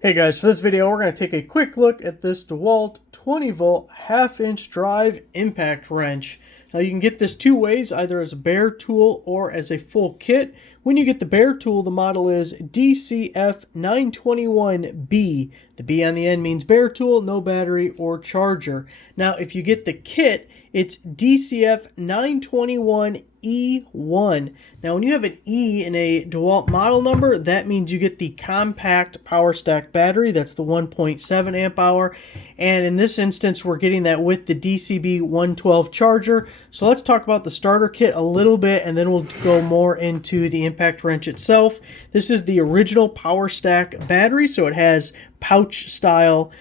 Hey guys, for this video we're going to take a quick look at this DeWALT 20V half-inch drive impact wrench. Now you can get this two ways, either as a bare tool or as a full kit. When you get the bare tool, the model is DCF 921B. The B on the end means bare tool, no battery or charger. Now if you get the kit, it's DCF 921E1. Now when you have an E in a DeWALT model number, that means you get the compact Powerstack battery. That's the 1.7 amp hour. And in this instance, we're getting that with the DCB 112 charger. So let's talk about the starter kit a little bit, and then we'll go more into the impact wrench itself. This is the original Powerstack battery, so it has pouch style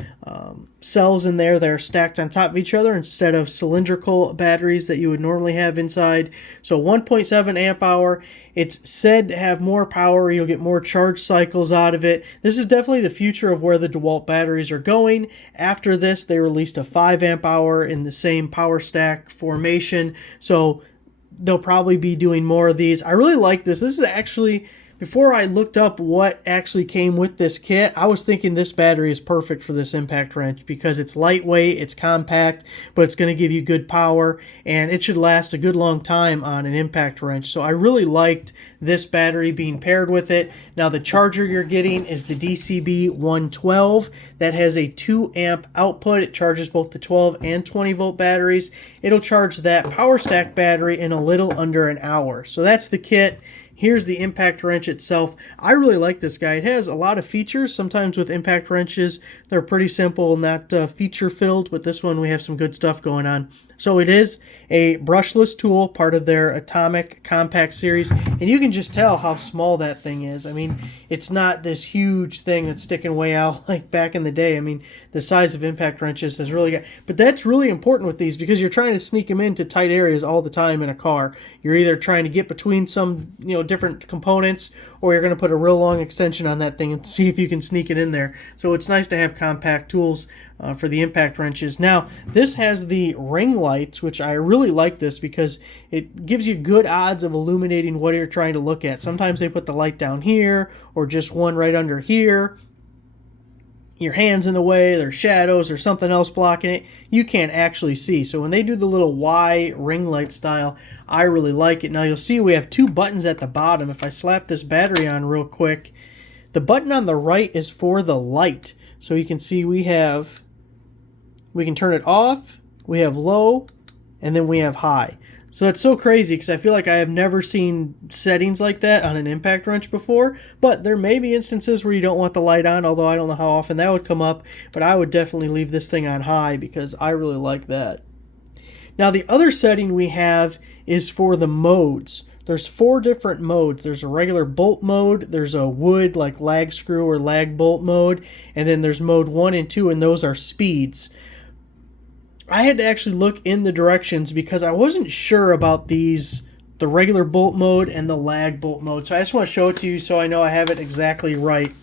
cells in there that are stacked on top of each other instead of cylindrical batteries that you would normally have inside. So 1.7 amp hour. It's said to have more power. You'll get more charge cycles out of it. This is definitely the future of where the DeWALT batteries are going. After this, they released a 5 amp hour in the same Powerstack formation. So they'll probably be doing more of these. I really like this. This is actually, before I looked up what actually came with this kit, I was thinking this battery is perfect for this impact wrench because it's lightweight, it's compact, but it's going to give you good power, and it should last a good long time on an impact wrench. So I really liked this battery being paired with it. Now the charger you're getting is the DCB 112. That has a 2 amp output. It charges both the 12 and 20 volt batteries. It'll charge that Powerstack battery in a little under an hour. So that's the kit. Here's the impact wrench itself. I really like this guy. It has a lot of features. Sometimes with impact wrenches, they're pretty simple, not feature-filled. But this one, we have some good stuff going on. So it is a brushless tool, part of their Atomic Compact series. And you can just tell how small that thing is. I mean, it's not this huge thing that's sticking way out like back in the day. I mean, the size of impact wrenches has really got... But that's really important with these because you're trying to sneak them into tight areas all the time in a car. You're either trying to get between some, different components, or you're going to put a real long extension on that thing and see if you can sneak it in there. So it's nice to have compact tools for the impact wrenches. Now, this has the ring lights, which I really like this because it gives you good odds of illuminating what you're trying to look at. Sometimes they put the light down here or just one right under here. Your hand's in the way, there's shadows or something else blocking it, you can't actually see. So when they do the little Y ring light style, I really like it. Now you'll see we have two buttons at the bottom. If I slap this battery on real quick, the button on the right is for the light. So you can see we can turn it off, we have low, and then we have high. So it's so crazy because I feel like I have never seen settings like that on an impact wrench before, but there may be instances where you don't want the light on, although I don't know how often that would come up, but I would definitely leave this thing on high because I really like that. Now the other setting we have is for the modes. There's 4 different modes. There's a regular bolt mode, there's a wood like lag screw or lag bolt mode, and then there's mode 1 and 2, and those are speeds. I had to actually look in the directions because I wasn't sure about these, the regular bolt mode and the lag bolt mode. So I just want to show it to you so I know I have it exactly right.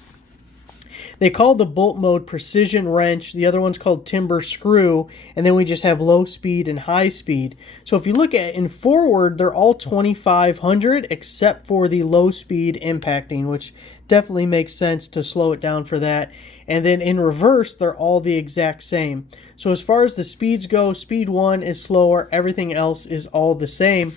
They call the bolt mode precision wrench. The other one's called timber screw. And then we just have low speed and high speed. So if you look at in forward, they're all 2500 except for the low speed impacting, which definitely makes sense to slow it down for that. And then in reverse, they're all the exact same. So as far as the speeds go, speed 1 is slower. Everything else is all the same.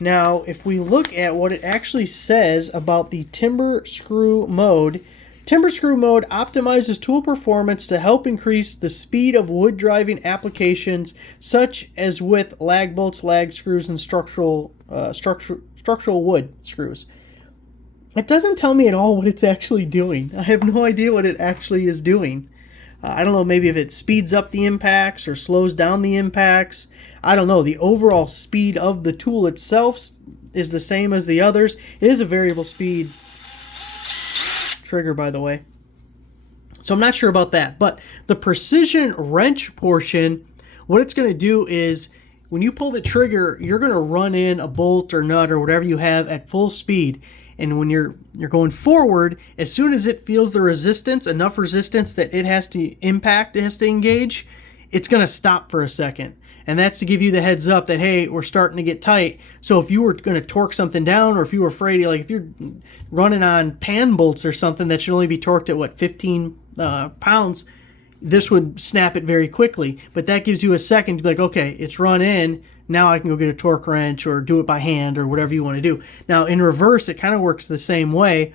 Now, if we look at what it actually says about the timber screw mode optimizes tool performance to help increase the speed of wood driving applications such as with lag bolts, lag screws, and structural wood screws. It doesn't tell me at all what it's actually doing. I have no idea what it actually is doing. I don't know, maybe if it speeds up the impacts or slows down the impacts. I don't know. The overall speed of the tool itself is the same as the others. It is a variable speed trigger, by the way. So I'm not sure about that. But the precision wrench portion, what it's going to do is when you pull the trigger, you're going to run in a bolt or nut or whatever you have at full speed. And when you're going forward, as soon as it feels the resistance, enough resistance that it has to impact, it has to engage, it's going to stop for a second. And that's to give you the heads up that, hey, we're starting to get tight. So if you were going to torque something down, or if you were afraid, like if you're running on pan bolts or something that should only be torqued at, what, 15 pounds, this would snap it very quickly. But that gives you a second to be like, okay, it's run in. Now I can go get a torque wrench or do it by hand or whatever you want to do. Now in reverse, it kind of works the same way.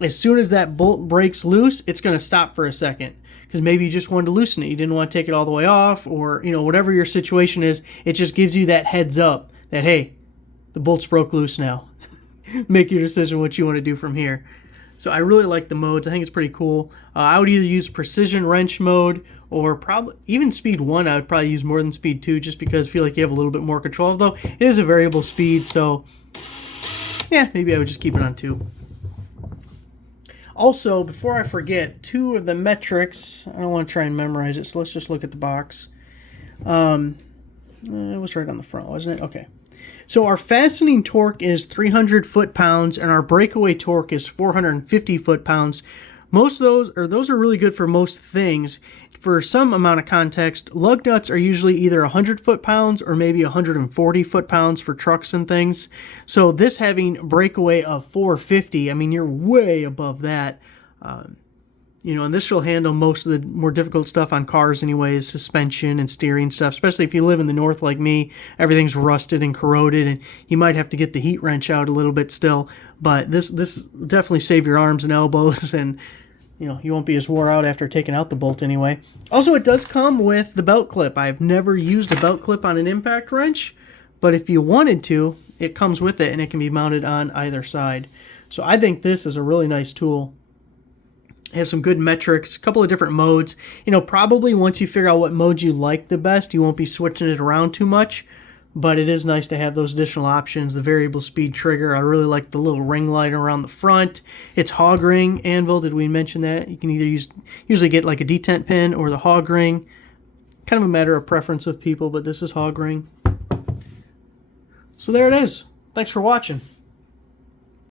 As soon as that bolt breaks loose, it's going to stop for a second. Because maybe you just wanted to loosen it. You didn't want to take it all the way off, or whatever your situation is. It just gives you that heads up that, hey, the bolt's broke loose now. Make your decision what you want to do from here. So I really like the modes. I think it's pretty cool. I would either use precision wrench mode or probably even speed 1. I would probably use more than speed 2 just because I feel like you have a little bit more control. Although it is a variable speed, so yeah, maybe I would just keep it on 2. Also, before I forget, 2 of the metrics. I don't want to try and memorize it, so let's just look at the box. It was right on the front, wasn't it? Okay. So our fastening torque is 300 foot-pounds, and our breakaway torque is 450 foot-pounds. Most of those are really good for most things. For some amount of context, lug nuts are usually either 100 foot-pounds or maybe 140 foot-pounds for trucks and things. So this having breakaway of 450, I mean, you're way above that. And this will handle most of the more difficult stuff on cars anyways, suspension and steering stuff, especially if you live in the north like me. Everything's rusted and corroded, and you might have to get the heat wrench out a little bit still. But this definitely save your arms and elbows, and you won't be as wore out after taking out the bolt anyway. Also, it does come with the belt clip. I've never used a belt clip on an impact wrench, but if you wanted to, it comes with it, and it can be mounted on either side. So I think this is a really nice tool. It has some good metrics, a couple of different modes. Probably once you figure out what mode you like the best, you won't be switching it around too much. But it is nice to have those additional options. The variable speed trigger, I really like the little ring light around the front. It's hog ring anvil, did we mention that? You can either usually get like a detent pin or the hog ring. Kind of a matter of preference of people, but this is hog ring. So there it is. Thanks for watching.